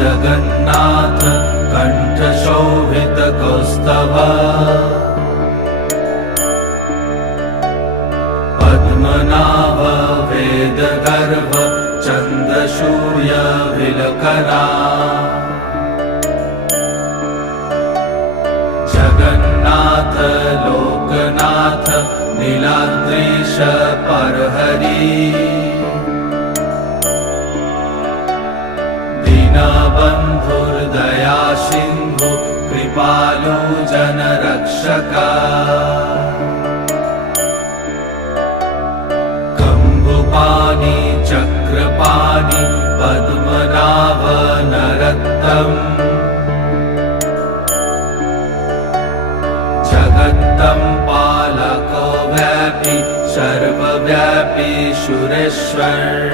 जगन्नाथ कण्ठशोभितकौस्तभ पद्मनाभ वेदगर्भ चन्द्रसूर्यविलकना जगन्नाथ लोकनाथ नीलाद्रीश परहरि दीनबन्धुर्दया सिन्धु कृपालु जनरक्षका कम्बुपाणि चक्रपाणि पद्मनाभ नरोत्तम जगत्तं पालको व्यापी सर्वव्यापी सुरेश्वर